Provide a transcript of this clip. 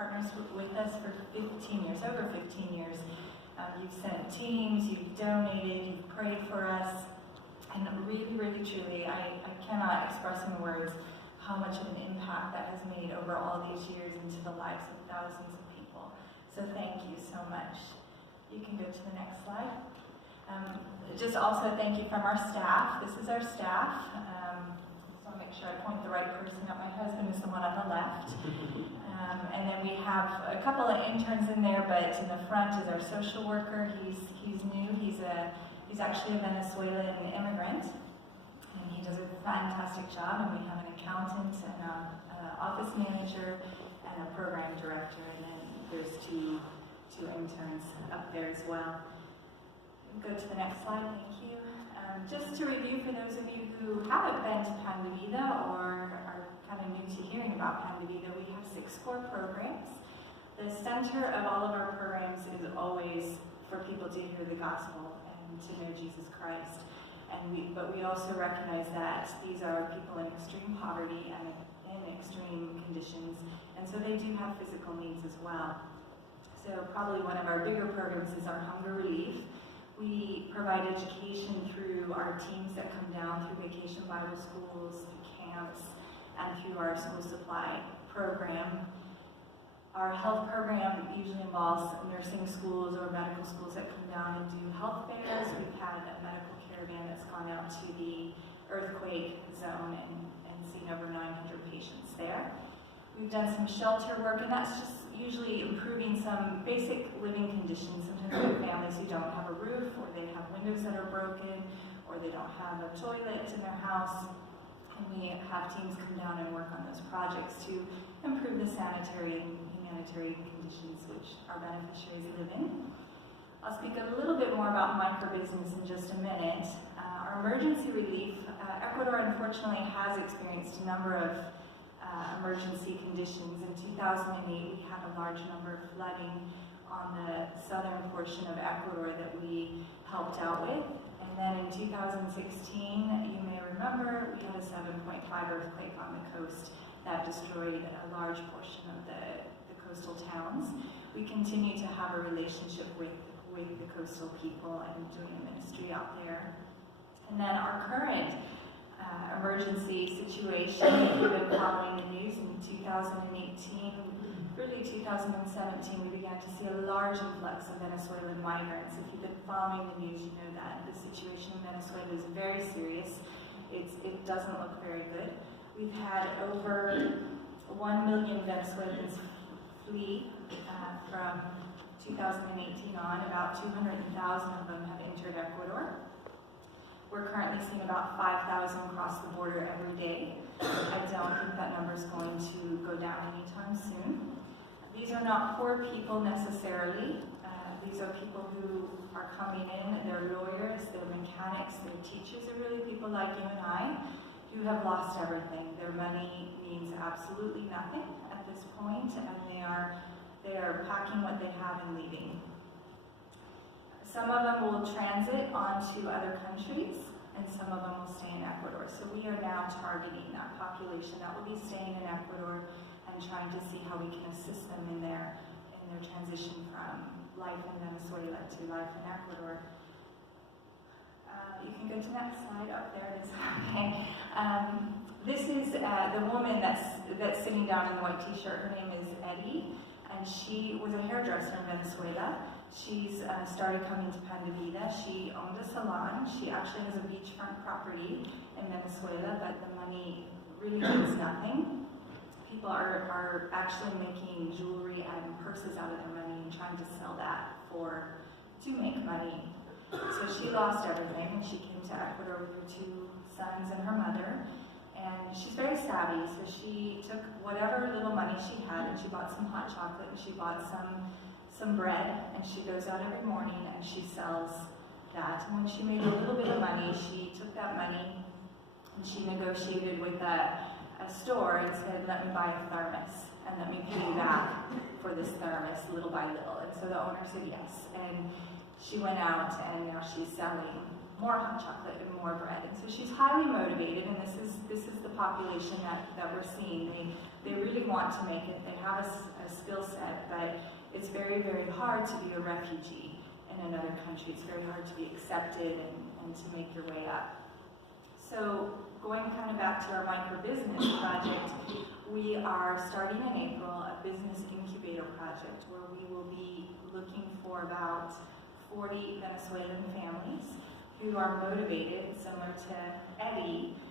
partners with us for 15 years, over 15 years. You've sent teams, you've donated, you've prayed for us, and really, really, truly, I cannot express in words how much of an impact that has made over all these years into the lives of thousands of people. So thank you so much. You can go to the next slide. Just also thank you from our staff. This is our staff. So I'll make sure I point the right person out. My husband is the one on the left. And then we have a couple of interns in there, but in the front is our social worker. He's new. He's actually a Venezuelan immigrant, and he does a fantastic job. And we have an accountant and an office manager and a program director, and then there's two interns up there as well. Go to the next slide, thank you. Just to review for those of you who haven't been to Pan de Vida or are kind of new to hearing about Pan de Vida, we have 6 core programs. The center of all of our programs is always for people to hear the gospel and to know Jesus Christ. But we also recognize that these are people in extreme poverty and in extreme conditions, and so they do have physical needs as well. So probably one of our bigger programs is our hunger relief. We provide education through our teams that come down through vacation Bible schools, through camps, and through our school supply program. Our health program usually involves nursing schools or medical schools that come down and do health fairs. We've had a medical caravan that's gone out to the earthquake zone and seen over 900 patients there. We've done some shelter work, and that's just usually improving some basic living conditions. Sometimes we have families who don't have a roof, or they have windows that are broken, or they don't have a toilet in their house. And we have teams come down and work on those projects to improve the sanitary and humanitarian conditions which our beneficiaries live in. I'll speak a little bit more about microbusiness in just a minute. Our emergency relief, Ecuador unfortunately has experienced a number of emergency conditions. In 2008, we had a large number of flooding on the southern portion of Ecuador that we helped out with. And then in 2016, you may remember, we had a 7.5 earthquake on the coast that destroyed a large portion of the coastal towns. We continue to have a relationship with the coastal people and doing a ministry out there. And then our current emergency situation, we've been following the news in 2018, really 2017, we began to see a large influx of Venezuelan migrants. If you've been following the news, you know that the situation in Venezuela is very serious. It doesn't look very good. We've had over 1 million Venezuelans flee from 2018 on. About 200,000 of them have entered Ecuador. We're currently seeing about 5,000 cross the border every day. I don't think that number is going to go down anytime soon. These are not poor people necessarily. These are people who are coming in. They're lawyers, they're mechanics, they're teachers. They're really people like you and I who have lost everything. Their money means absolutely nothing at this point, and they are packing what they have and leaving. Some of them will transit on to other countries, and some of them will stay in Ecuador. So we are now targeting that population that will be staying in Ecuador and trying to see how we can assist them in their transition from life in Venezuela to life in Ecuador. You can go to the next slide. Up there it is. Okay. This is the woman that's sitting down in the white t-shirt. Her name is Eddie, and she was a hairdresser in Venezuela. She's started coming to Pan de Vida. She owned a salon. She actually has a beachfront property in Venezuela, but the money really means nothing. People are actually making jewelry and purses out of their money and trying to sell that to make money. So she lost everything, and she came to Ecuador with her 2 sons and her mother. And she's very savvy, so she took whatever little money she had, and she bought some hot chocolate, and she bought some bread, and she goes out every morning and she sells that. And when she made a little bit of money, she took that money and she negotiated with a store and said, let me buy a thermos and let me pay you back for this thermos little by little. And so the owner said yes. And she went out and now she's selling more hot chocolate and more bread. And so she's highly motivated, and this is the population that we're seeing. They really want to make it. They have a skill set, but it's very, very hard to be a refugee in another country. It's very hard to be accepted and to make your way up. So going kind of back to our micro-business project, we are starting in April a business incubator project where we will be looking for about 40 Venezuelan families who are motivated, similar to Eddie,